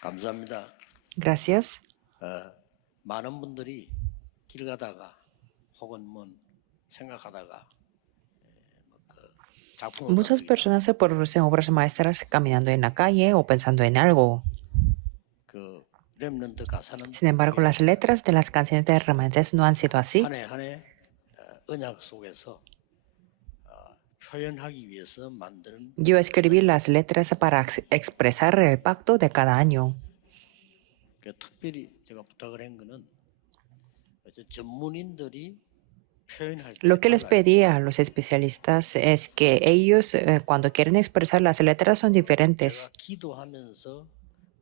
감사합니다. Gracias. 많은 분들이 길 가다가 혹은 뭐 생각하다가 작품을 Muchas 만들기도 personas se producen obras maestras caminando en la calle o pensando en algo. 그 렘넌트 가사는 Sin embargo, las letras de las canciones de remanentes no han sido así. 한 해 한 해 언약 속에서 표현하기 위해서 만드는 Yo escribí las letras para expresar el pacto de cada año. 그 특별히 제가 부탁을 한 거는 전문인들이 표현할 때 Lo que les 달라요. pedí a los especialistas es que ellos, cuando quieren expresar las letras, son diferentes. 제가 기도하면서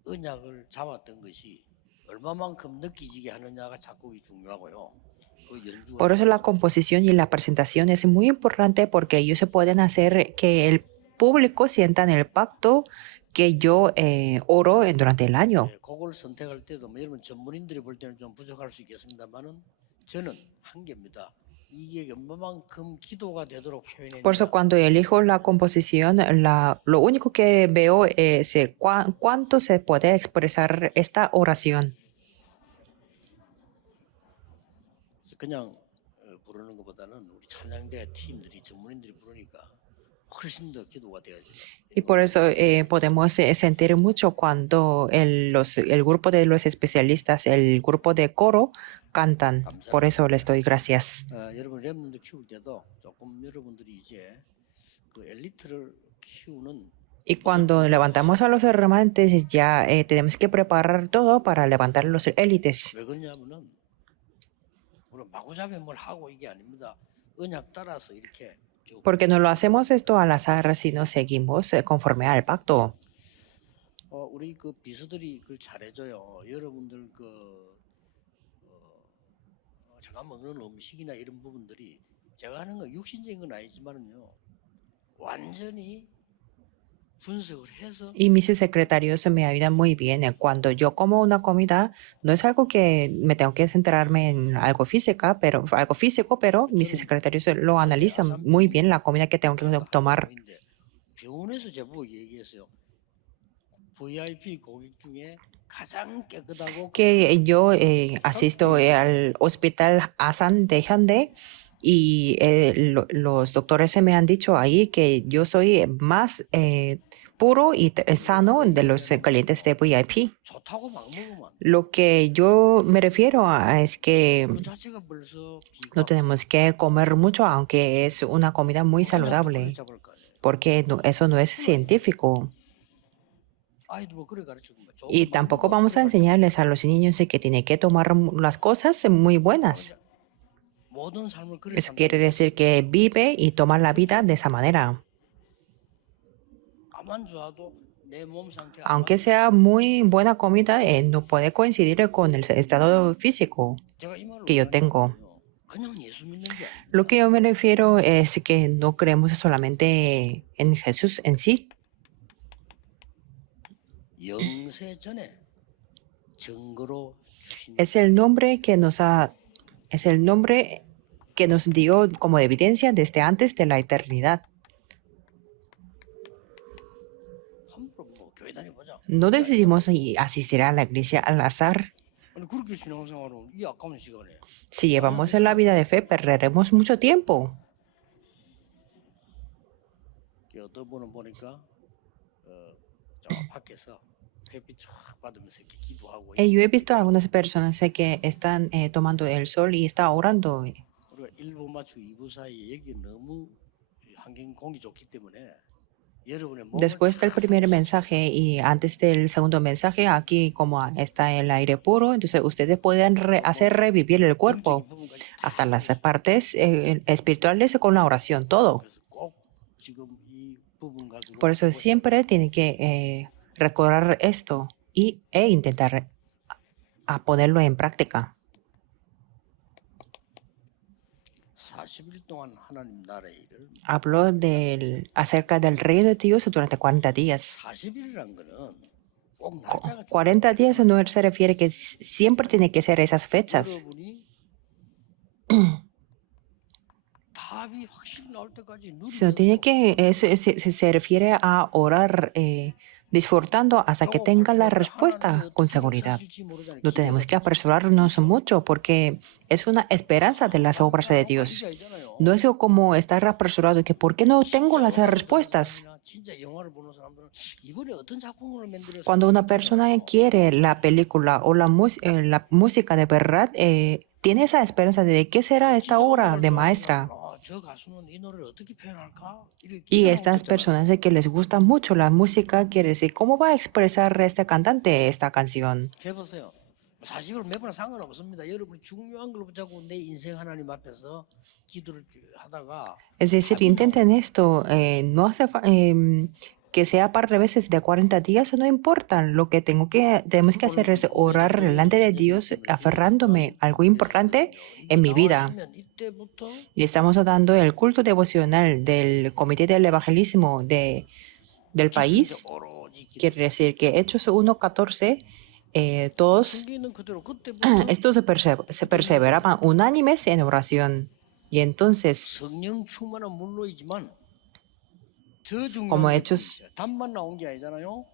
언약을 잡았던 것이 얼마만큼 느끼지게 하느냐가 작곡이 중요하고요. 그 연주가 Por eso la composición y la presentación es muy importante porque ellos se pueden hacer que el público sienta en el pacto que yo oro durante el año. 곡을 선택할 때도 뭐 여러분 전문인들이 볼 때는 좀 부족할 수 있겠습니다만은 저는 한계입니다. 이게 얼마만큼 기도가 되도록 표현했냐. Por eso cuando elijo la composición, lo único que veo es cuánto se puede expresar esta oración. 그냥 부르는 것보다는 우리 찬양대 팀들이 전문인들이 부르니까 훨씬 더 기도가 되어지죠. Y por eso podemos sentir mucho cuando el grupo de los especialistas, el grupo de coro, cantan. Por eso les doy gracias. 여러분 랩런드 키울 때도 조금 여러분들이 이제 그 엘리트를 키우는 Y cuando levantamos a los remanentes, ya tenemos que preparar todo para levantar los élites. 왜 그러냐면은 우리 마구잡이 뭘 하고 이게 아닙니다. 언약 따라서 이렇게 쭉 Porque no lo hacemos esto al azar, sino seguimos conforme al pacto. 우리 그 비서들이 그걸 잘해줘요. 여러분들 제가 먹는 음식이나 이런 부분들이 제가 하는 건 육신적인 건 아니지만은요 완전히 분석을 해서 Y mis secretarios me ayudan muy bien. Cuando yo como una comida, no es algo que me tengo que centrarme en algo físico, pero mis secretarios lo analizan muy bien la comida que tengo que tomar. 병원에서 제보고 얘기했어요. VIP 고객 중에 가장 깨끗하고 Que yo asisto al hospital Asan de Hyundai y los doctores se me han dicho ahí que yo soy más puro y sano de los clientes de VIP. 좋다고 막 먹으면 안 돼. Lo que yo me refiero a es que 그 자체가 벌써 no 비과 tenemos que comer mucho, aunque es una comida muy saludable, 잡을 거 아니에요. porque eso no es científico. 아이도 뭐 그래 가르치고 뭐 좋은 Y 거 tampoco 먹는 거 vamos a 그래 가르치고 enseñarles a los niños que tienen que tomar las cosas muy buenas. 모든 삶을 그래 Eso 산다. quiere decir que vive y toma la vida de esa manera. 아만 좋아도 내 몸 상태 Aunque sea muy buena comida, no puede coincidir con el estado físico 제가 이 말을 que yo 왜 tengo. 하냐면요. 그냥 예수 믿는 게 아니에요. Lo que yo me refiero es que no creemos solamente en Jesús en sí, 영세 전에 증거로 주신 es el nombre que nos dio como evidencia desde antes de la eternidad. 함부로 뭐 교회 다녀보자. No decidimos asistir a la iglesia al azar. 아니 그렇게 신앙생활은 이 아까운 시간에 Si llevamos en la vida de fe, perderemos mucho tiempo. 어떤 분은 보니까 저 밖에서 햇빛 쫙 받으면서 이렇게 기도하고 Yo he visto a algunas personas que están tomando el sol y están orando. 우리가 1부 맞추고 2부 사이에 여기 너무 환경 공기 좋기 때문에 여러분의 몸을 Después del primer mensaje y antes del segundo mensaje, aquí como está el aire puro, entonces ustedes pueden hacer revivir el cuerpo 영적인 부분까지 hasta las partes espirituales con la oración, todo. 그래서 꼭 지금 이 부분 가지고 Por eso siempre tienen que recordar esto e intentar a ponerlo en práctica. 40일 동안 하나님 나라의 일을 Habló acerca del reino de Dios durante 40 días. 40일이란 거는 꼭 날짜가 40 días no se refiere que siempre tiene que ser esas fechas. 여러분이 답이 확실히 나올 때까지 Se tiene que, eso se refiere a orar disfrutando hasta que tenga la respuesta con seguridad. No tenemos que apresurarnos mucho porque es una esperanza de las obras de Dios. No es como estar apresurado que ¿por qué no tengo las respuestas? Cuando una persona quiere la película o la música de verdad, tiene esa esperanza de qué será esta obra de maestra. Y estas personas de que les gusta mucho la música, quiere decir, ¿cómo va a expresar este cantante esta canción? 해보세요. 40을 매번 상관없습니다. 여러분이 중요한 걸 붙잡고 내 인생 하나님 앞에서 기도를 하다가 Es decir, intenten esto, no hace que sea par de veces de 40 días, no importa. Lo que tenemos que hacer es orar delante de Dios, aferrándome a algo importante en mi vida. 이때부터 Y estamos dando el culto devocional del Comité del Evangelismo del país. 오로지 기도. Quiere decir que Hechos 1:14, todos 숨기는 그대로 그때부터 estos se perseveraban unánimes en oración. Y entonces, 성령 충만은 물론이지만 더 중요한 como 게 Hechos, 있어요. 답만 나온 게 아니잖아요.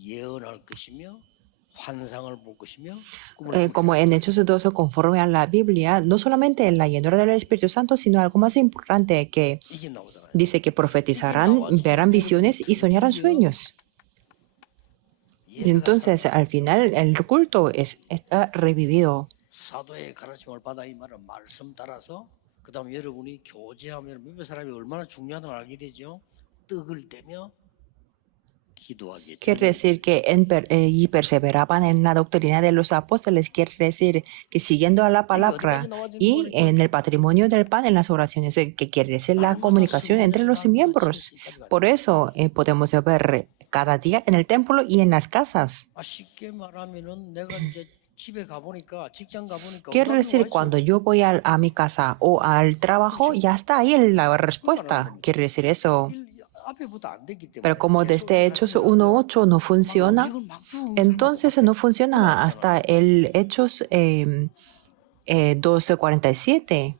예언할 것이며 환상을 볼 것이며 꿈을 꿀 como en Hechos 12, conforme a la Biblia, no solamente en la llenura del Espíritu Santo, sino algo más importante que 이게 나오잖아요. dice que profetizarán, verán visiones y soñarán sueños. Y entonces, al final, el culto está revivido. 사도의 가르침을 받아 이 말은 말씀 따라서 그다음 여러분이 교제하면 몇몇 사람이 얼마나 중요하다는 걸 알게 되죠. 떡을 떼며 기도하게 Quiere decir que y perseveraban en la doctrina de los apóstoles, quiere decir que siguiendo a la palabra y en el patrimonio del pan, en las oraciones, que quiere decir la comunicación entre los miembros. Por eso podemos ver cada día en el templo y en las casas. 쉽게 말하면은 내가 이제 집에 가보니까 직장 가보니까 Quiere decir, cuando yo voy a mi casa o al trabajo, ya está ahí la respuesta. Quiere decir eso. 앞에부터 안 되기 때문에 Pero como desde Hechos 1:8 no funciona, entonces no funciona hasta el Hechos 12:47.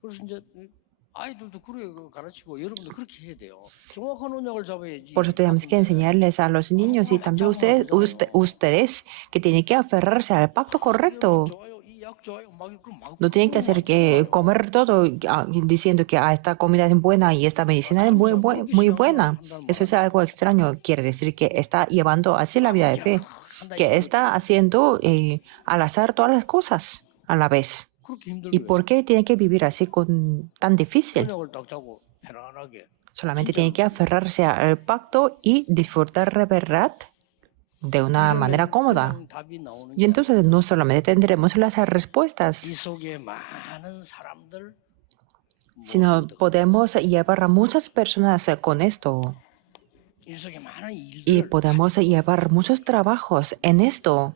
그래서 이제 아이들도 그렇게 가르치고 여러분도 그렇게 해야 돼요. 정확한 언약을 잡아야지. Por eso tenemos que enseñarles a los niños y también ustedes que tienen que aferrarse al pacto correcto. 좋아요, 이 약 좋아요. 막 No tienen que hacer que comer todo diciendo que esta comida es buena y esta medicina es muy buena. Eso es algo extraño. Quiere decir que está llevando así la vida de fe, que está haciendo al azar todas las cosas a la vez. 그렇게 ¿Y 힘들고요. por qué tiene que vivir así tan difícil? 언약을 딱 잡고 편안하게. Solamente tiene que aferrarse al pacto y disfrutar de verdad de una manera cómoda. 그냥 답이 나오는 Y entonces no solamente tendremos las respuestas, 이 속에 많은 사람들 sino podemos llevar a muchas personas con esto 이 속에 많은 y 일들 podemos llevar muchos trabajos en esto.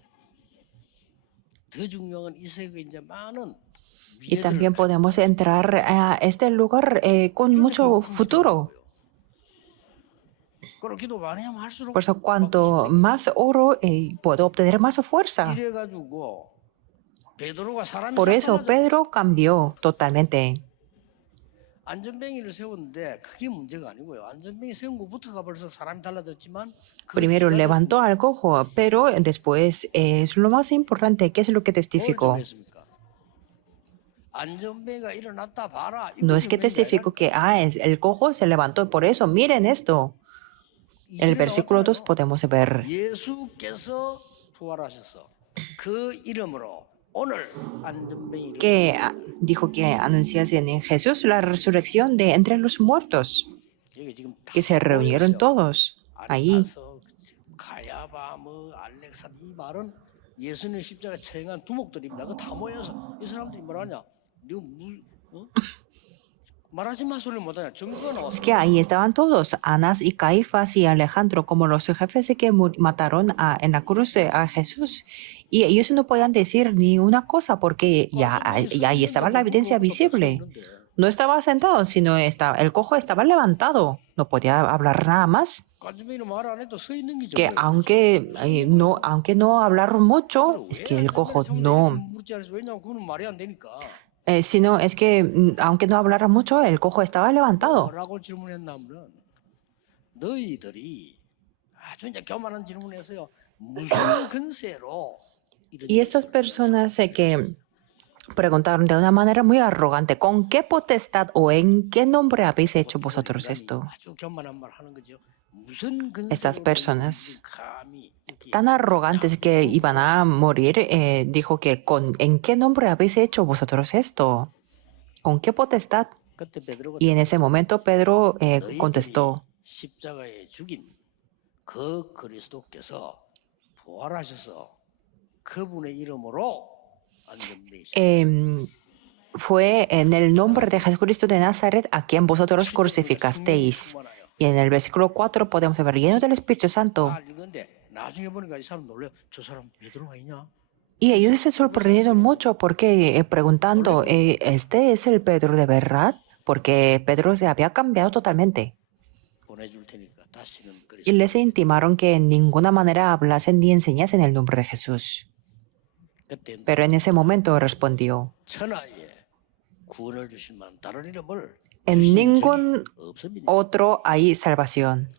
더 중요한 이 속에 이제 많은 Y también podemos entrar a este lugar con mucho futuro. 그리고 기도 많이 하면 할수록 Por eso, cuanto más oro, puedo obtener más fuerza. 이래가지고 베드로가 사람이 Por eso 사탄하죠. Pedro cambió totalmente. 안전뱅이를 세웠는데 그게 문제가 아니고요. 안전뱅이 세운 것부터가 벌써 사람이 달라졌지만 그 Primero 뒤가 levantó al cojo, pero después es lo más importante. ¿Qué es lo que 뭘 testificó? 정했습니까? 안전뱅이가 일어났다 봐라. No es que testificó que el cojo se levantó. Por eso, miren esto. En el versículo 2 podemos ver 예수께서 부활하셔서 그 이름으로 오늘 안전뱅이를 que dijo que anunciasen en Jesús la resurrección de entre los muertos, 여기 지금 다 que se reunieron todos ahí. 아리마서, 가야바, 알렉산 이 말은 예수님 십자가 처형한 두목들입니다. 그 다 모여서 이 사람들이 뭐라냐? 말하지 마 소리를 못하냐? 증거가 나왔어. Es que ahí estaban todos, Anás y Caifás y Alejandro, como los jefes que mataron en la cruz a Jesús. Y ellos no podían decir ni una cosa porque ya ahí estaba la evidencia visible. No estaba sentado, sino el cojo estaba levantado. No podía hablar nada más. 관주민이 말 안 해도 서 있는 게 Que aunque no hablaron mucho, es que el cojo no. 왜냐면 그건 말이 안 되니까. Sino es que aunque no hablara mucho, el cojo estaba levantado. 뭐라고 질문했냐면 너희들이 아주 이제 교만한 질문했어요. 무슨 근세로 이런 Y estas 일을 personas que preguntaron de una manera muy arrogante, ¿con qué potestad o en qué nombre habéis hecho 보통은 vosotros 인간이 esto? 아주 교만한 말 하는 거죠. 무슨 Estas 근세로 너희들이 personas 감히 이렇게 tan arrogantes que iban a morir, dijo que ¿en qué nombre habéis hecho vosotros esto? ¿Con qué potestad? 그때 베드로가 Y en ese momento Pedro 너희들이 contestó, 십자가에 죽인 그 그리스도께서 부활하셔서 그분의 이름으로 안전되시다. fue en el nombre de Jesucristo de Nazaret a quien vosotros crucificasteis. Y en el versículo 4 podemos ver, lleno del Espíritu Santo. 읽은데 나중에 보니까 이 사람 놀래. 저 사람 베드로가 있냐? Y ellos se sorprendieron mucho porque preguntando, ¿este es el Pedro de verdad? Porque Pedro se había cambiado totalmente. 보내줄 테니까 다시는 Y 그리스도. les intimaron que en ninguna manera hablasen ni enseñasen el nombre de Jesús. 그때 Pero en ese momento respondió, 천하에 구원을 주실 만한 다른 이름을 en 주신 ningún 적이 없습니다. otro hay salvación.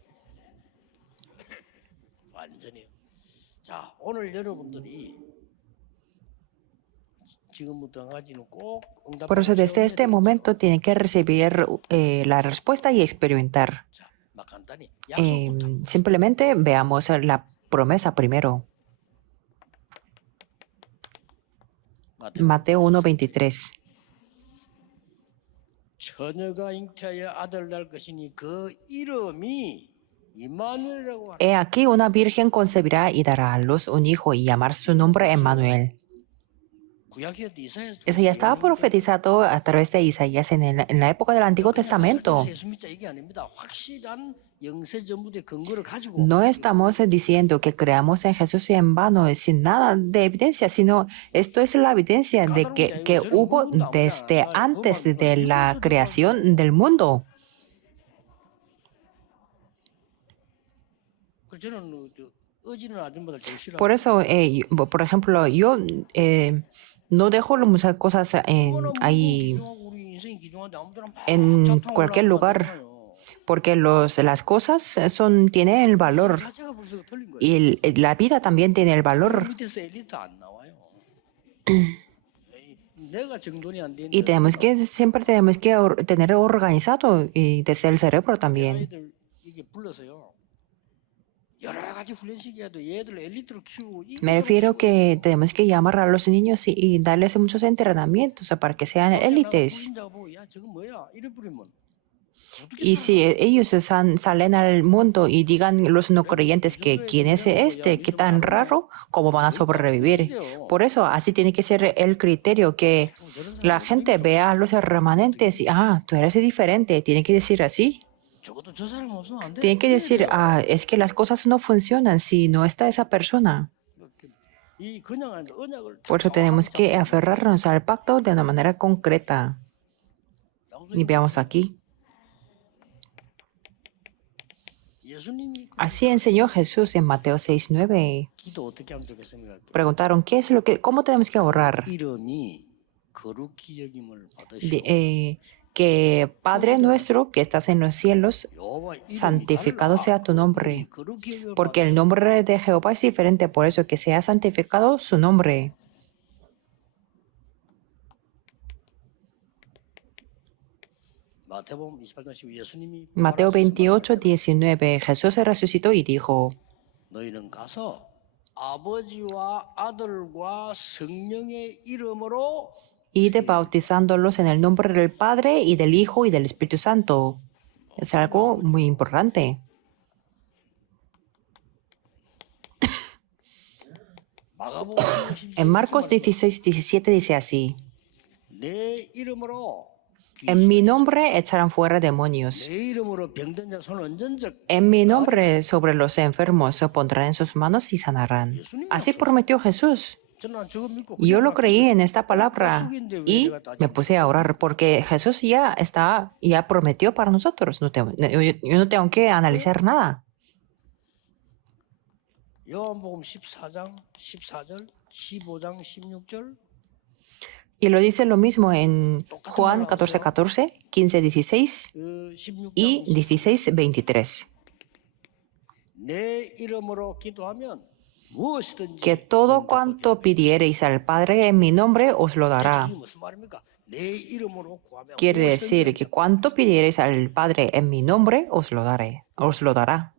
완전히. 자, 오늘 여러분들이 지금부터 가지는 꼭 응답. Por eso desde este momento tienen que recibir la respuesta y experimentar. 자, 막 간단히 약속부터. Simplemente veamos la promesa primero. Mateo 1:23. 처녀가 잉태하여 아들 낳을 것이니 그 이름이 이마누엘이라고 하라. He aquí una virgen concebirá y dará a luz un hijo y llamar su nombre Emmanuel. 구약에도 이사야서 Eso ya estaba profetizado a través de Isaías en la época del Antiguo Testamento. 예수 믿자 이게 아닙니다. 확실한 영세 전부의 근거를 가지고 No estamos diciendo que creamos en Jesús y en vano, sin nada de evidencia, sino esto es la evidencia de que hubo desde antes de la creación del mundo. 저는 어지는 아줌마들 제일 싫어. Por eso, por ejemplo, yo no dejo muchas cosas ahí 우리 인생이 기중한데 아무데나 막 en 작탕 cualquier 올라가면 lugar, 안 되잖아요. porque las cosas tienen el valor 자체가 벌써 틀린 거예요. y la vida también tiene el valor. 밑에서 엘리트 안 나와요. 내가 정돈이 안 되는데 Y siempre tenemos que tener organizado y desde el cerebro también. 아이들 이게 불러서요. 여러 가지 훈련시켜도 얘들 엘리트로 키우고 Me refiero que tenemos que llamar a los niños y darles muchos entrenamientos para que sean élites. 야, 저거 뭐야? 이래 부리면 Y si ellos salen al mundo y digan los no creyentes que quién es este, qué tan raro, cómo van a sobrevivir. Por eso, así tiene que ser el criterio, que la gente vea a los remanentes y, tú eres diferente, tiene que decir así. 저것도 저 사람 없으면 안 돼. Tiene que decir, es que las cosas no funcionan si no está esa persona. 이 그냥 언약을 Por eso tenemos que aferrarnos al pacto de una manera concreta. Y veamos aquí. 예수님이 Así enseñó Jesús en Mateo 6:9. 기도 어떻게 하면 좋겠습니까? Preguntaron, ¿cómo tenemos que orar? 이름이 거룩히 여김을 받으시고 Que Padre nuestro que estás en los cielos, 여호와 이름이 santificado sea tu nombre. 거룩히 여김을 Porque el nombre de Jehová es diferente, por eso que sea santificado su nombre. 마태복음 28장 10 예수님이 Mateo 28:19. Jesús se resucitó y dijo, 너희는 가서 아버지와 아들과 성령의 이름으로 id bautizándolos en el nombre del Padre y del Hijo y del Espíritu Santo. Es algo muy importante. 마가복음 En Marcos 16:17 dice así, 내 이름으로 en mi nombre echarán fuera demonios. 내 이름으로 병든 자 손 언전적 En mi nombre sobre los enfermos se pondrán en sus manos y sanarán. Así prometió Jesús. 저는 저거 믿고 Yo lo creí en esta palabra y me puse a orar porque Jesús ya prometió para nosotros. Yo no tengo que analizar nada. 요한복음 14장 14절 15장 16절 Y lo dice lo mismo en Juan 14:14, 15:16 16장 y 16:23. 내 이름으로 기도하면 무엇이든지 que todo 응답하게 cuanto 하리라. pidiereis al Padre en mi nombre os lo dará. 이게 무슨 말입니까? 내 이름으로 구하면 Quiere decir 무엇이든지 que cuanto pidiereis al Padre en mi nombre os lo dará.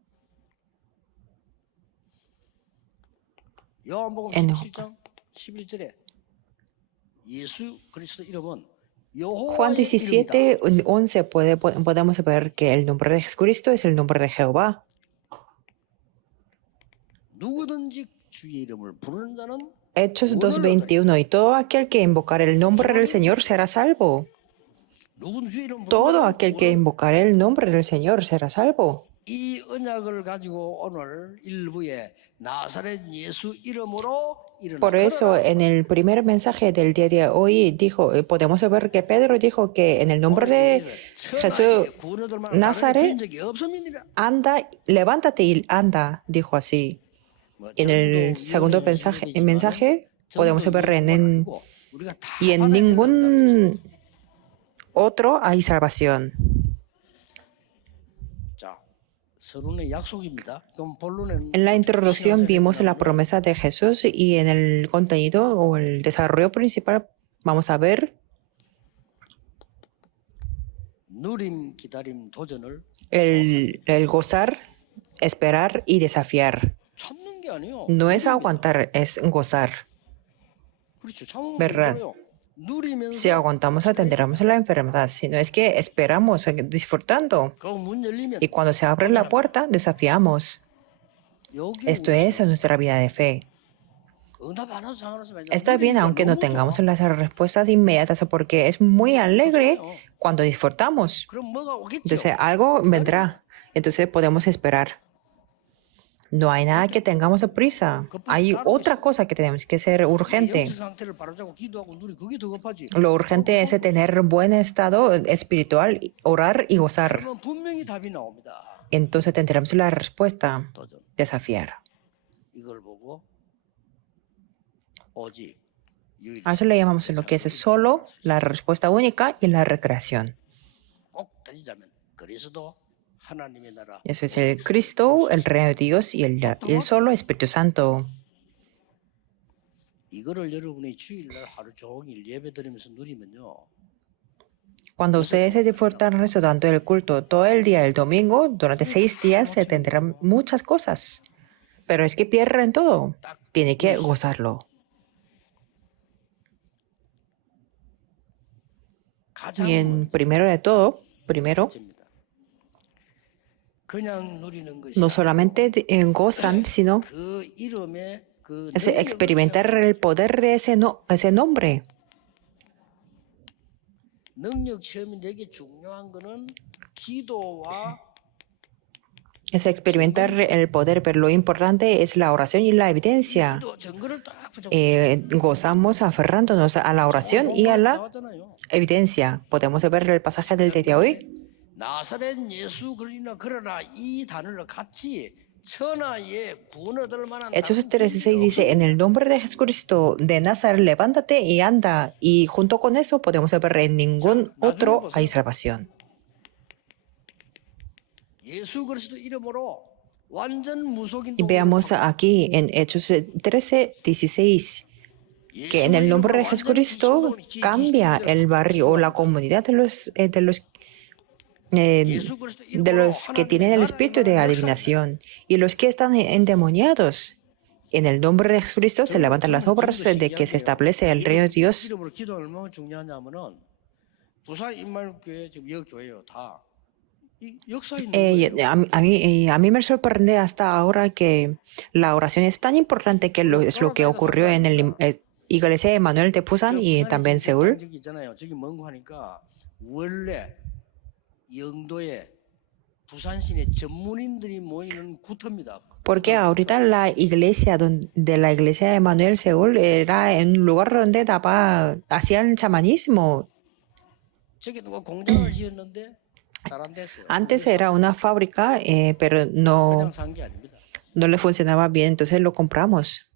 요한복음 En 17장 11절에 예수 그리스도 이름은 Juan 여호와의 이름이다. 17:11 podemos ver que el nombre de Jesucristo es el nombre de Jehová. 누구든지 주의 이름을 부르는 자는 Hechos 2:21 y todo aquel que invocare el nombre del Señor será salvo. 누군 주의 이름 부르는 Todo 자는 aquel que invocare el nombre del Señor será salvo. 이 언약을 가지고 오늘 일부에 나사렛 예수 이름으로 일어나 Por eso, en el primer mensaje del día de hoy, podemos ver que Pedro dijo que en el nombre de Jesús, Nazaret, anda, levántate y anda, dijo así. En el segundo mensaje podemos ver y en ningún otro hay salvación. En la introducción vimos la promesa de Jesús y en el contenido o el desarrollo principal vamos a ver el gozar, esperar y desafiar. No es aguantar, es gozar. ¿Verdad? Si aguantamos, atenderemos la enfermedad. Si no es que esperamos, disfrutando. Y cuando se abre la puerta, desafiamos. Esto es nuestra vida de fe. Está bien aunque no tengamos las respuestas inmediatas porque es muy alegre cuando disfrutamos. Entonces algo vendrá. Entonces podemos esperar. No hay nada que tengamos prisa. Hay otra cosa que tenemos que ser urgente. Lo urgente es tener buen estado espiritual, orar y gozar. Entonces tendremos la respuesta, desafiar. A eso le llamamos lo que es solo la respuesta única y la recreación. Eso es el Cristo, el Reino de Dios y el solo Espíritu Santo. Cuando ustedes se disfrutan recordando el culto todo el día, el domingo, durante 6 días se tendrán muchas cosas. Pero es que pierden todo. Tiene que gozarlo. Y en primero de todo, no solamente gozan, sino es experimentar el poder de ese nombre. Es experimentar el poder, pero lo importante es la oración y la evidencia. Gozamos aferrándonos a la oración y a la evidencia. ¿Podemos ver el pasaje del día de hoy? Hechos 3:16 dice, en el nombre de Jesucristo de Nazaret, levántate y anda. Y junto con eso podemos ver en ningún otro hay salvación. Y veamos aquí en Hechos 13:16 que en el nombre de Jesucristo cambia el barrio o la comunidad de los que tienen el espíritu de adivinación y los que están endemoniados. En el nombre de Jesucristo se levantan las obras de que se establece el reino de Dios. A mí me sorprende hasta ahora que la oración es tan importante que es lo que ocurrió en el iglesia de Emmanuel de Busan y también Seúl. Porque ahorita la iglesia de Emmanuel Seúl era en un lugar donde hacían chamanismo. Antes era una fábrica, pero no le funcionaba bien, entonces lo compramos.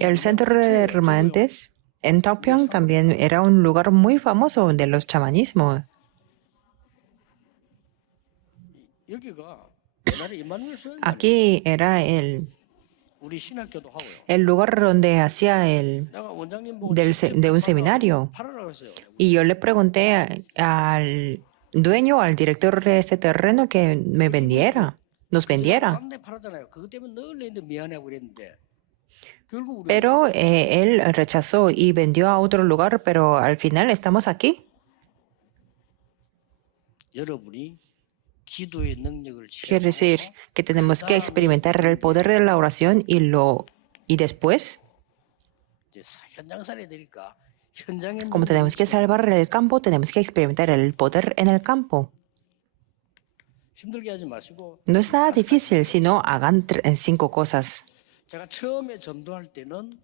El centro de remanentes en Taepyeong también era un lugar muy famoso de los chamanismos. 여기가 옛날에 임마누엘 수양이 Aquí era 우리 신학교도 하고요. el lugar donde hacía 내가 원장님 보고 de un seminario. 팔아라고 했어요. Y yo le pregunté al dueño, al director de ese terreno que me vendiera, nos vendiera. 딴데 팔았잖아요. 그것 때문에 늘 내한테 미안하고 그랬는데 결국 우리 Pero él rechazó y vendió a otro lugar, pero al final estamos aquí. 여러분이 기도의 능력을 Quiere decir que tenemos que experimentar el poder de la oración y después, 이제 현장 살아야 되니까 현장에 como tenemos que salvar el campo, tenemos que experimentar el poder en el campo. 힘들게 하지 마시고 No es nada difícil, sino hagan 5 cosas. 제가 처음에 전도할 때는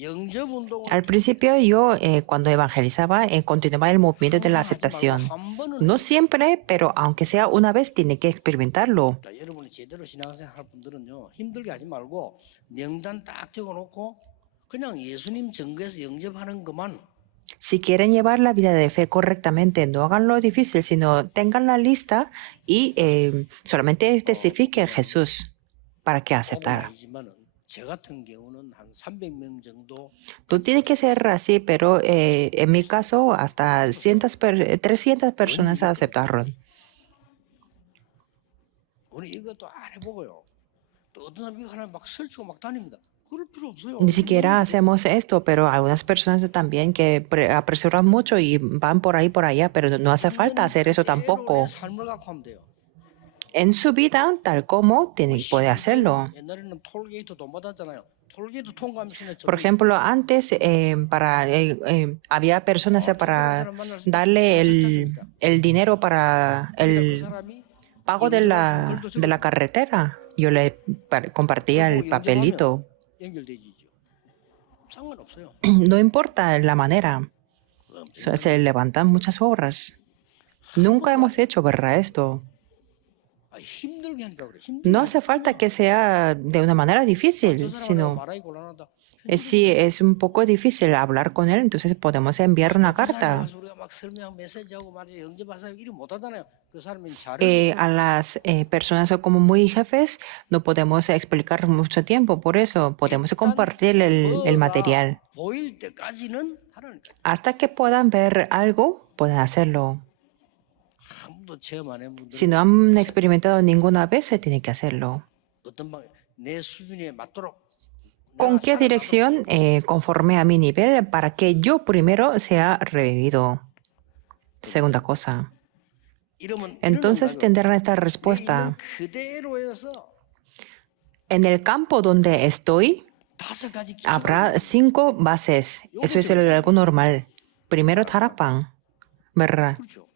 영접 운동을 Al principio yo, cuando evangelizaba, continuaba el movimiento de la aceptación. 한 번은 No siempre, pero aunque sea una vez, tiene que experimentarlo. 자, 여러분이 제대로 신앙생활 할 분들은요 힘들게 하지 말고 명단 딱 적어놓고 그냥 예수님 증거에서 영접하는 것만 Si quieren llevar la vida de fe correctamente, no hagan lo difícil, sino tengan la lista y solamente testifiquen Jesús para que aceptara. 아니지만은 제 같은 경우는 한 300명 정도 No tiene que ser así, pero en mi caso hasta 300 personas aceptaron. 우리 이것도 안 해보고요. 또 어떤 사람 이거 하나 막 설치고 막 다닙니다. 그럴 필요 없어요. Ni siquiera hacemos esto, pero algunas personas también que apresuran mucho y van por ahí, por allá, pero no hace falta hacer eso tampoco. 그대로의 삶을 갖고 하면 돼요. En su vida, tal como puede hacerlo. 옛날에는 톨게이트 돈 받았잖아요. 톨게이트 통과하면서 Por ejemplo, antes había personas para darle el dinero para 그 el 사람이 pago de la carretera. Yo le compartía el papelito. 연결되지죠. 상관없어요. No importa la manera. Se levantan muchas obras. Nunca hemos hecho, ¿verdad? Esto. 아, 힘들게 하니까 그래. No hace falta que sea de una manera 저 difícil, 사람하고 sino 말하기 곤란하다. si es un poco difícil hablar con él, entonces podemos enviar una 그 사람이 carta. 와서 우리가 막 설명 메시지하고 말이야 영접하세요 이리 못하잖아요. 그 사람이 잘 A las personas como muy jefes no podemos explicar mucho tiempo, por eso podemos compartir el material. 보일 때까지는 하라니까. Hasta que puedan ver algo, pueden hacerlo. 한 번도 체험 안 해본 분들 Si no han experimentado ninguna vez, se tiene que hacerlo. 어떤 방내 수준에 맞도록 ¿Con qué dirección? Conforme a mi nivel, para que yo primero sea revivido. Segunda cosa. 이러면 Entonces tendrán esta respuesta. 그대로 해서 En el campo donde estoy, 5가지 기초가 habrá 5 bases. Eso es algo normal. Primero, Tarapan, ¿verdad? 그렇죠.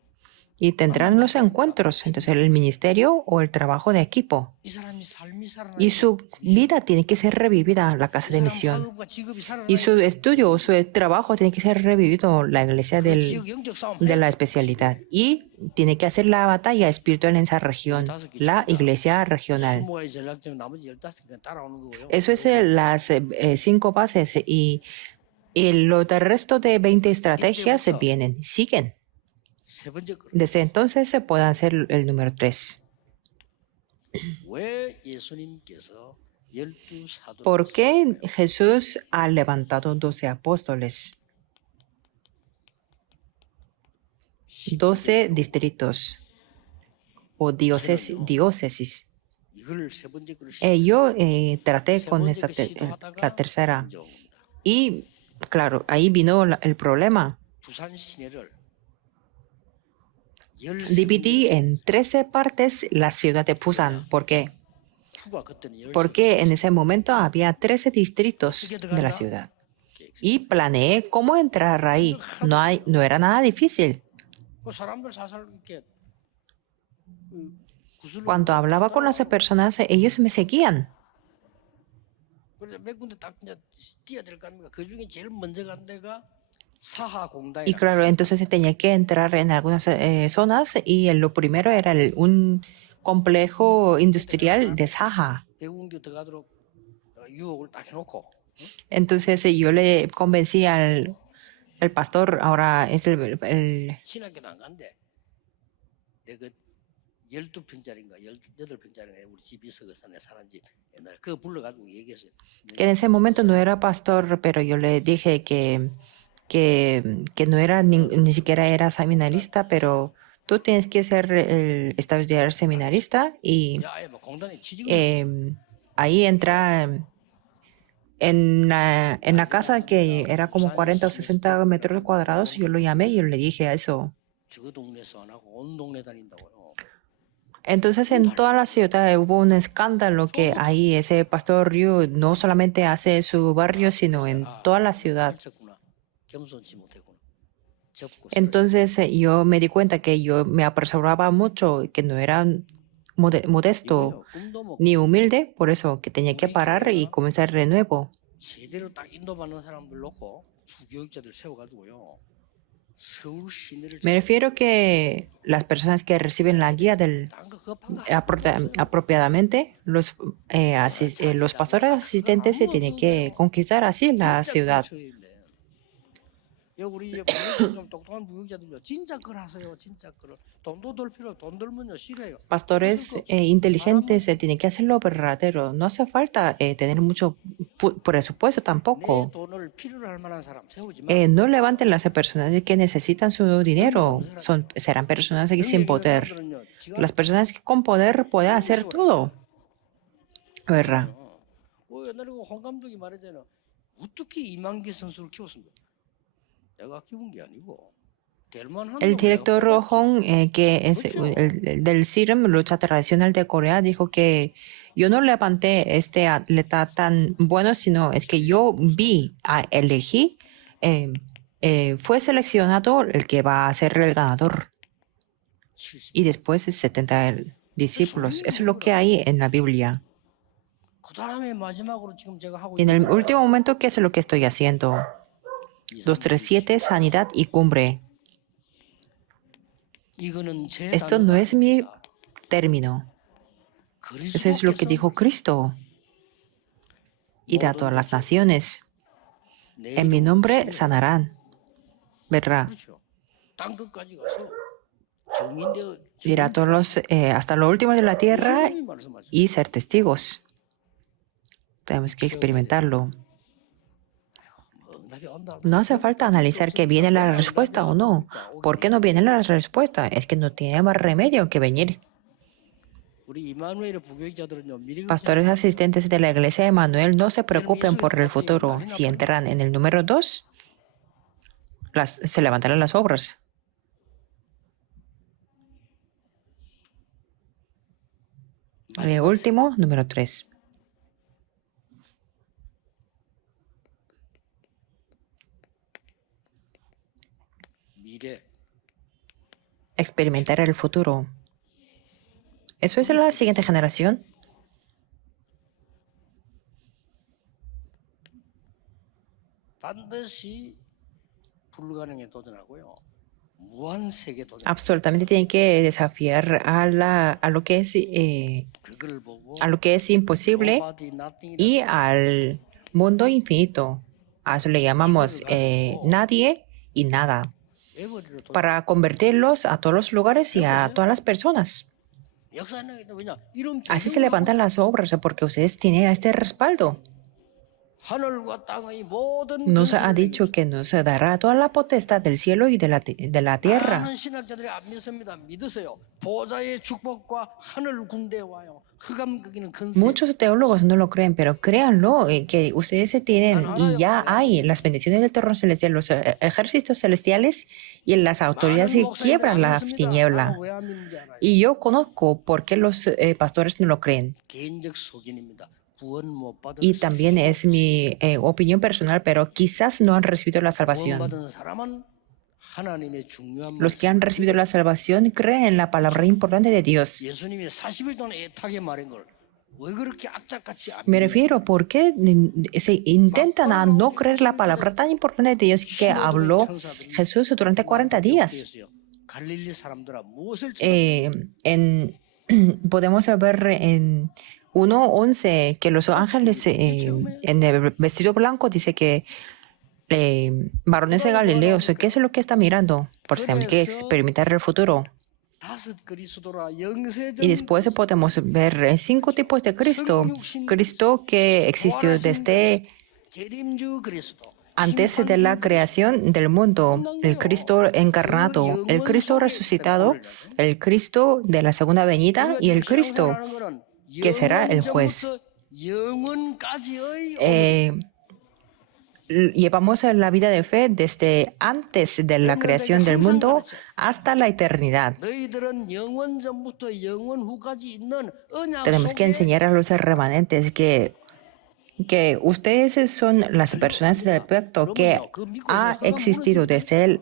Y tendrán los encuentros, entonces el ministerio o el trabajo de equipo. 이 사람이 삶이 살아나야 Y su vida tiene que ser revivida, la casa de misión. 학업과 직업이 살아나야 Y su estudio o su trabajo tiene que ser revivido, la iglesia 지역 영적 싸움 de la especialidad. Y tiene que hacer la batalla espiritual en esa región, la iglesia regional. 20가지 전략적 나머지 15개 따라오는 거고요. Eso es las 5 bases y lo del resto de 20 estrategias vienen, siguen. 세 번째 거. Desde entonces se puede hacer el número 3. 왜 예수님께서 12 사도를 ¿Por qué Jesús ha levantado 12 apóstoles? 12 distritos o diócesis. 이걸 세 번째 거를 Yo traté con 세 esta, 번째 거 시도하다가 la tercera. 문제 옵니다. Y claro, ahí vino el problema. 부산 시내를 Dividí en 13 partes la ciudad de Busan. ¿Por qué? 후가 그때는 10 Porque en ese momento había 13 distritos de la ciudad. Y planeé cómo entrar ahí. No era nada difícil. 그 사람들 사살 이렇게 구슬로 Cuando hablaba con las personas, ellos me seguían. 그래서 몇 군데 딱 이제 뛰어야 될 거 아닙니까? 그 중에 제일 먼저 간 데가 사하 Y 공단이라. claro, entonces tenía que entrar en algunas zonas y lo primero era un complejo industrial de Saha. 배구공대 들어가도록 유혹을 딱 해놓고 Entonces yo le convencí al el pastor ahora es el 신학교도 안 간대. 내그 12평짜리인가 18평짜리 우리 집 있어서 내 사는 집 옛날에 그거 불러가지고 얘기했어요. que en ese momento no era pastor, pero yo le dije que no era ni siquiera era seminarista, pero tú tienes que ser estudiar seminarista y 야, 뭐 공단에 취직을 ahí entra en la casa que era como 40 o 60 metros cuadrados. Yo lo llamé y yo le dije eso. 저 동네에서 안 하고 온 동네 다닌다고요. Entonces en toda la ciudad hubo un escándalo que ahí ese pastor Ryu no solamente hace su barrio, sino en toda la ciudad. 살쪘구나. 겸손치 못했구나. 접고 Entonces yo me di cuenta que yo me apresuraba mucho, que no era modesto 꿈도 못 ni humilde, por eso que tenía que parar y comenzar de nuevo. 제대로 딱 인도받는 사람들 놓고 부교육자들 세워가지고요. 서울 시내를 Me refiero que las personas que reciben la guía del 딴거 급한 거 apropiadamente, los pastores asistentes se tienen que conquistar así la ciudad. 야, 우리 좀 똑똑한 부교육자들요. 진짜 걸 하세요. 진짜 걸. 돈도 덜 필요. 돈 들면요 싫어요. Pastores inteligentes tienen que hacer lo verdadero. No hace falta tener mucho presupuesto 내 tampoco. 돈을 필요로 할 만한 사람 세우지 마. No levanten las personas que necesitan su dinero. Serán personas que sin poder. 사람들은요, 지가 Las personas que con poder pueden hacer todo. ¿Verdad? 옛날에 홍 감독이 말했잖아. 어떻게 이만기 선수를 키웠습니까? 내가 키운 게 아니고 될만한 El 놈 director 내가 뽑았지. Hong, que es el del CIRM, lucha tradicional de Corea, dijo que yo no levanté este atleta tan bueno, sino es que yo elegí, fue seleccionado el que va a ser el ganador. 70. Y después 70 discípulos. Eso es lo que hay en la Biblia. 그다음에 마지막으로 지금 제가 하고 Y en el último momento, ¿qué es lo que estoy haciendo? 237, sanidad y cumbre. 이거는 제 Esto no es mi término. Eso es lo que 그리스도께서 dijo Cristo. Y a todas las naciones, 내 en mi 이름으로 nombre 치유해. sanarán. ¿Verdad? 그렇죠. 땅 끝까지 가서 정인되어 Ir a todos los, hasta lo último de la tierra 예수님이 말씀하셨어요. y ser testigos. Tenemos que experimentarlo. 응답이 온다. No hace falta analizar que viene la respuesta o no. ¿Por qué no viene la respuesta? Es que no tiene más remedio que venir. 우리 이마누엘의 부교육자들은요. 미리 Pastores asistentes de la iglesia de Manuel, no se preocupen por el futuro. Si entran en el número 2, se levantarán las obras. El último, número 3. 미래 Experimentar el futuro. ¿Eso es la siguiente generación? 반드시 불가능에 도전하고요. 무한 세계 도전. Absolutamente tienen que desafiar a lo que es, 그걸 보고 a lo que es imposible nobody, nothing, y al mundo infinito. A eso le llamamos nadie y nada. 에버리로 도전. Para convertirlos a todos los lugares y a todas las personas. 역사는 왜냐? 이런 Así se levantan las obras porque ustedes tienen este respaldo. 하늘과 땅의 모든 Nos ha 권세를 dicho que nos dará toda la potestad del cielo y de la tierra. 많은 신학자들이 안 믿습니다. 믿으세요. 보좌의 축복과 하늘 군대와요. 흑암 거기는 근세. Muchos teólogos no lo creen, pero créanlo, que ustedes se tienen y ya hay las bendiciones del trono celestial, los ejércitos celestiales y las autoridades que quiebran la tiniebla. 왜안 믿는지 알아요. Y yo conozco por qué los pastores no lo creen. 개인적 소견입니다. 구원 못 받은 Y también es mi opinión personal, pero quizás no han recibido la 구원 salvación. 받은 사람은 하나님의 중요한 Los que han recibido la salvación creen en la palabra importante de Dios. 예수님이 40일 동안 애타게 말한 걸 왜 그렇게 악착같이 안 Me 믿냐? refiero, ¿por qué se intentan a no creer la palabra tan importante de Dios que habló Jesús durante 40 días? 그랬어요. 갈릴리 사람들아 무엇을 Podemos ver en 1:11 que los ángeles en el vestido blanco dice que varones de Galileos, ¿qué es lo que está mirando? Porque tenemos que experimentar el futuro. 다섯 그리스도라 영세전 Y después podemos ver 5 tipos de Cristo. Cristo que existió desde 재림주 그리스도 antes de la creación del mundo, el Cristo encarnado, el Cristo resucitado, el Cristo de la segunda venida y el Cristo que será el juez. Llevamos la vida de fe desde antes de la creación del mundo hasta la eternidad. Tenemos que enseñar a los remanentes que ustedes son las personas del pacto que ha existido desde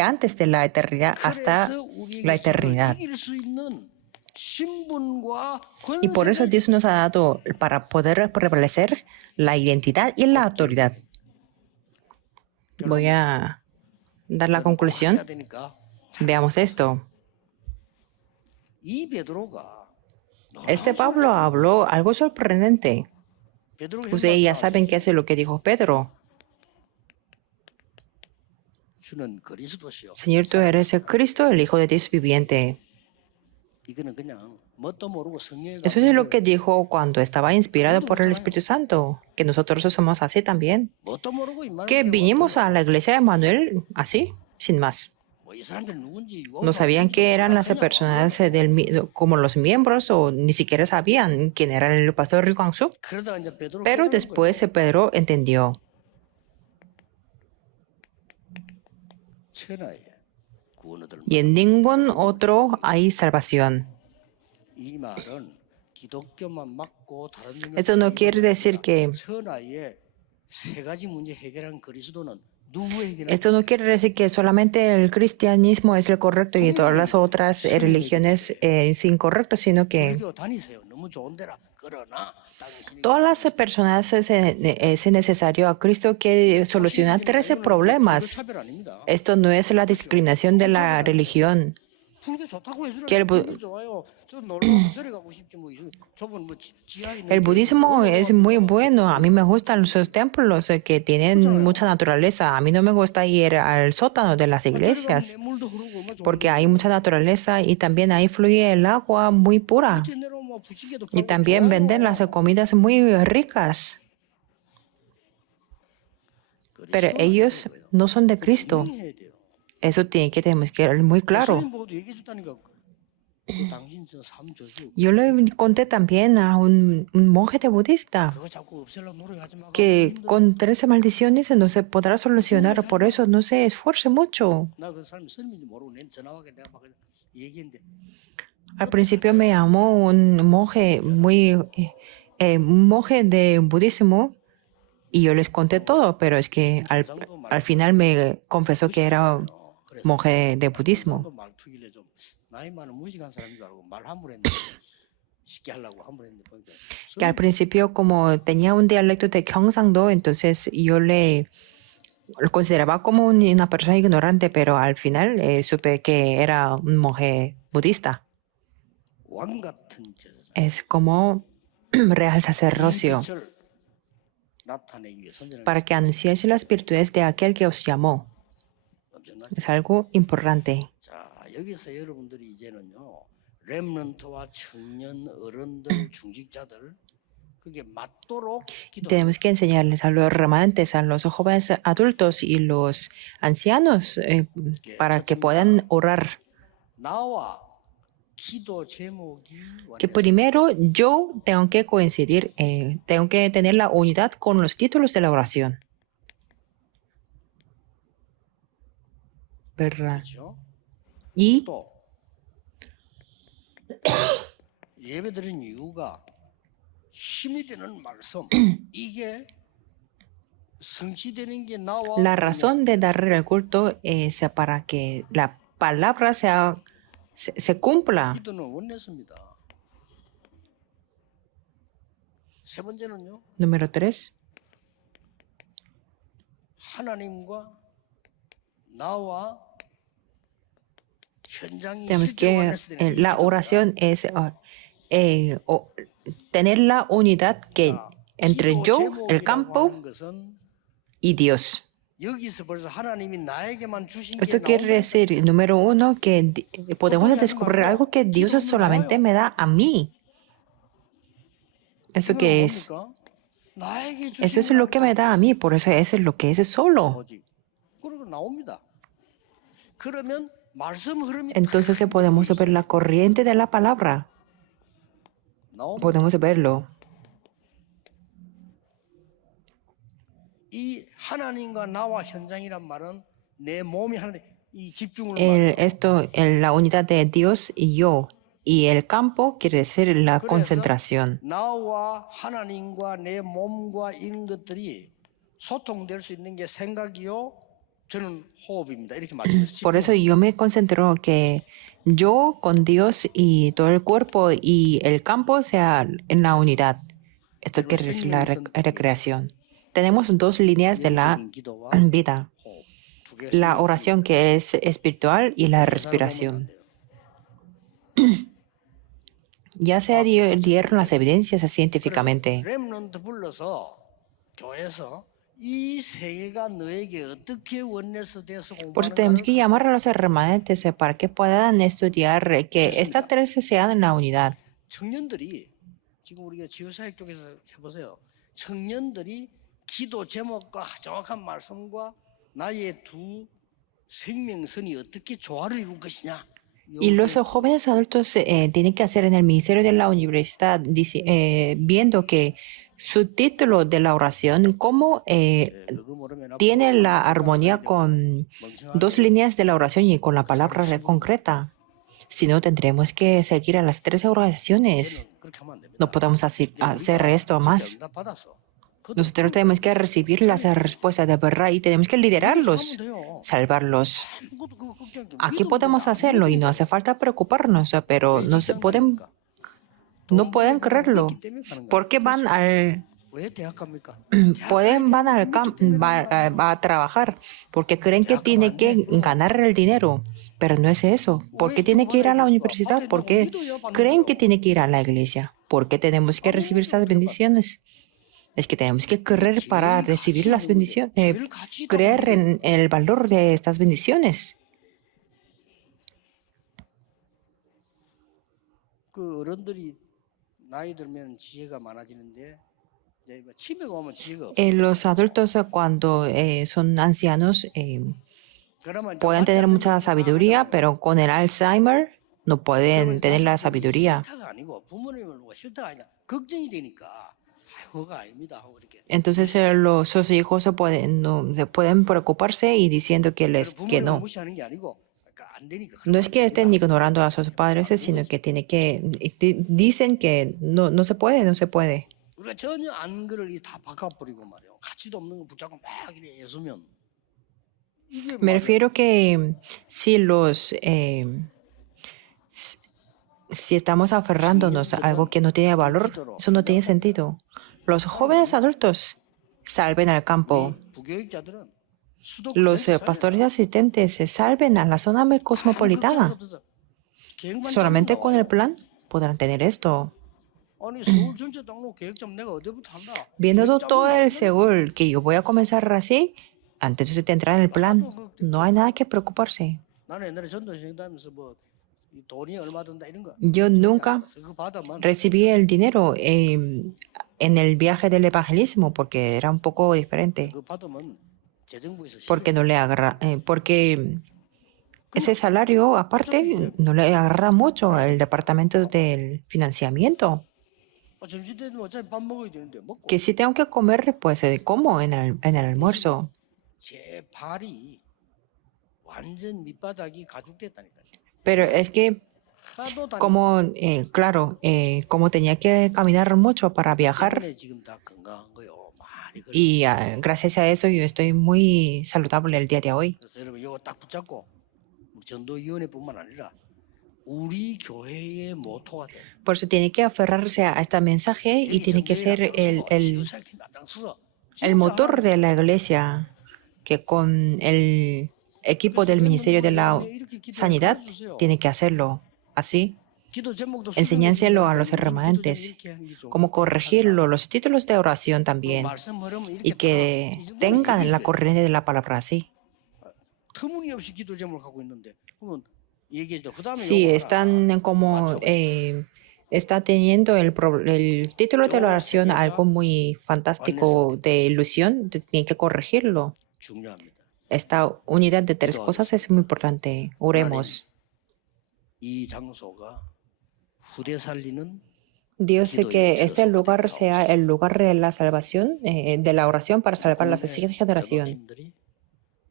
antes de la eternidad hasta la eternidad. Y por eso Dios nos ha dado para poder prevalecer la identidad y la autoridad. Voy a dar la conclusión. Veamos esto. Este Pablo habló algo sorprendente. Ustedes ya saben qué es lo que dijo Pedro. Señor, tú eres el Cristo, el Hijo de Dios viviente. Eso es lo que dijo cuando estaba inspirado por el Espíritu Santo, que nosotros somos así también. Que vinimos a la iglesia de Emmanuel así, sin más. No sabían qué eran las personas como los miembros o ni siquiera sabían quién era el pastor Ri Kwang-soo. Pero después Pedro entendió. Y en ningún otro hay salvación. Esto no quiere decir que solamente el cristianismo es el correcto y todas las otras religiones es incorrecto, sino que todas las personas es necesario a Cristo que soluciona 13 problemas. Esto no es la discriminación de la religión. Que el budismo es muy bueno. A mí me gustan sus templos que tienen mucha naturaleza. A mí no me gusta ir al sótano de las iglesias porque hay mucha naturaleza y también ahí fluye el agua muy pura. Y también venden las comidas muy ricas. Pero ellos no son de Cristo. Eso tenemos que ver muy claro. Yo le conté también a un monje budista que con 13 maldiciones no se podrá solucionar, por eso no se esfuerce mucho. Al principio me llamó un monje un monje de budismo y yo les conté todo, pero es que al final me confesó que era monje de budismo. Que al principio, como tenía un dialecto de Gyeongsangdo, entonces yo lo consideraba como una persona ignorante, pero al final supe que era un monje budista. Es como real sacerdocio para que anunciéis las virtudes de aquel que os llamó. Es algo importante. Tenemos que enseñarles a los remanentes, a los jóvenes adultos y los ancianos para que puedan orar. Que primero yo tengo que coincidir, tengo que tener la unidad con los títulos de la oración. ¿Verdad? Y la razón de darle el culto es para que la palabra se cumpla. Número 3. Tenemos que la oración es tener la unidad que entre yo, el campo, y Dios. 여기서 벌써 하나님이 나에게만 주신 게 Esto quiere 나오면 decir, número uno, que podemos descubrir algo que Dios solamente me da a mí. ¿Eso 이거는 qué es? 뭡니까? 나에게 Eso 주신 es lo que me da a mí, por eso es lo que es solo. 오직 그러고 나옵니다. 그러면 말씀 흐름이 Entonces podemos ver la corriente de la palabra. 나옵니다. Podemos verlo. 이 하나님과 나와 현장이란 말은 내 몸이 하나님 이 집중을 말해요. La unidad de Dios y yo. Y el campo quiere decir la 그래서 concentración. 나와 하나님과 내 몸과 이런 것들이 소통될 수 있는 게 생각이요. 저는 호흡입니다. 이렇게 말씀했어요. Por eso yo me concentro que yo con Dios y todo el cuerpo y el campo sea en la unidad. Esto quiere decir la recreación. Tenemos dos líneas de la 영적인 기도와 vida. 호흡 두 개가 La 생각이 oración que es espiritual y la 계산을 보면 안 respiración. 돼요. Ya se dieron las evidencias científicamente. 렘넌트 불러서 교회에서 이 세 개가 너에게 어떻게 원내서 돼서 Por eso tenemos que 공부하는가를 llamar a los remanentes para que puedan estudiar que estas tres sean en la unidad. 청년들이 지금 우리가 지구사역 쪽에서 해보세요. 청년들이 기도 제목과 정확한 말씀과 나의 두 생명선이 어떻게 조화를 이룰 것이냐. Y los jóvenes adultos tienen que hacer en el ministerio de la universidad, viendo que su título de la oración, cómo 그거 모르면 tiene la armonía con dos líneas de la oración y con la palabra concreta. Si no, tendremos que seguir a las tres oraciones. 그렇게 하면 안 됩니다. No podemos hacer esto más. 응답받았어. Nosotros tenemos que recibir las respuestas de verdad y tenemos que liderarlos, 하면 돼요. salvarlos. 아무것도 그거 걱정 안 돼. Aquí 믿음으로 podemos 안 hacerlo y 믿으면 no hace falta preocuparnos, pero 왜 no 직장 pueden, 다닙니까? no 돈 pueden 벌어야 creerlo. 믿기 때문에 가는 거예요. ¿Por qué van 왜 대학 갑니까? van a trabajar? Porque creen que tiene que ganar el dinero, pero no es eso. ¿Por qué tiene que ir a la universidad? Porque creen que tiene que ir a la iglesia. ¿Por qué tenemos que recibir esas bendiciones? Es que tenemos que creer para recibir las bendiciones, creer en el valor de estas bendiciones. 그 어른들이 나이 들면 지혜가 많아지는데 이제 치매가 오면 지혜가 없어. Los adultos cuando son ancianos 그러면 이제 pueden tener mucha sabiduría, pero con el Alzheimer no pueden tener la sabiduría. 싫다가 아니고 부모님을 보고 싫다가 아니라 걱정이 되니까 그거가 아닙니다 하고 이렇게. Entonces sus hijos pueden preocuparse y diciendo que 부모님을 no. 무시하는 게 아니고 그러니까 안 되니까. No es que estén ignorando a sus padres, sino que dicen que no se puede, no se puede. 우리가 전혀 안 그럴 다 바꿔버리고 말이요. 가치도 없는 거 붙잡고 막 이래 애쓰면 이게 Me 말이야. refiero que si estamos aferrándonos a algo que no tiene valor, eso no tiene sentido. Los jóvenes adultos salven al campo. 부교육자들은 수도 Los pastores asistentes se salven a la zona cosmopolitana. Solamente con el plan podrán tener esto. 아니 서울 전체 등록 계획점 내가 어디부터 한다. Viendo todo el Seúl que yo voy a comenzar así, antes de entrar en el plan, no hay nada que preocuparse. 나는 옛날에 전도여행 다니면서 뭐이 돈이 얼마 든다 이런 거. Yo nunca 그거 받으면 recibí el dinero en el viaje del evangelismo porque era un poco diferente. 그거 받으면 재정부에서 Porque no le agarra, porque ese salario aparte no le agarra mucho al departamento del financiamiento. 점심 때는 어차피 밥 먹어야 되는데 먹고 Que si tengo que comer, pues como en el almuerzo. 제 발이 완전 밑바닥이 가죽됐다니까요. Pero es que 하도 como, claro, como tenía que caminar mucho para viajar 때문에 지금 다 건강한 거요. 많이 그래. y gracias a eso yo estoy muy saludable el día de hoy. 그래서 여러분 이거 딱 붙잡고 우리 전도위원회뿐만 아니라 우리 교회의 모토가 돼. Por eso tiene que aferrarse a este mensaje y tiene que ser el motor de la iglesia, que con el equipo del Ministerio de la Sanidad tiene que hacerlo así. 기도 제목도 enséñenselo a 수정해 los 주니까 우린 기도 제목 remanentes, 이렇게 하는 게 좀 cómo 하더라. corregirlo, los títulos de oración 그리고 también, 말씀 흐름은 y 이렇게 다 que 이 정도는 tengan la 얘기해줘야 돼. corriente de la palabra así. 터무니없이 기도 제목을 갖고 있는데 그러면 얘기해줘. 그 다음에 Si 요거 하라. están como está teniendo el título de la 요 oración 세 algo 개가 muy fantástico de ilusión, tienen que corregirlo. 중요합니다. Esta unidad de tres 기도하겠습니다. cosas es muy importante. Oremos. 이 장소가 후대 살리는 Dios, 기도의 que este 처소가 lugar 되게 sea 하옵소서. el lugar de la salvación, de la oración para salvar la 공동의 siguiente generación. 전도팀들이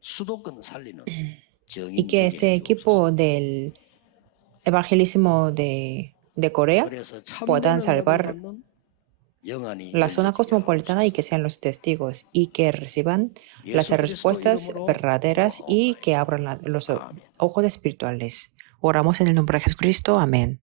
수도권 살리는 Y que 정인 este 되게 해주옵소서. equipo del evangelismo de Corea 그래서 puedan 참된 응답을 salvar 받는 영안이 la zona 열려지게 cosmopolitana y 하옵소서. que sean los testigos y que reciban las 예수 그리스도 respuestas 이름으로 verdaderas y que 기도하옵나이다. abran los 아멘. ojos espirituales. Oramos en el nombre de Jesucristo. Amén.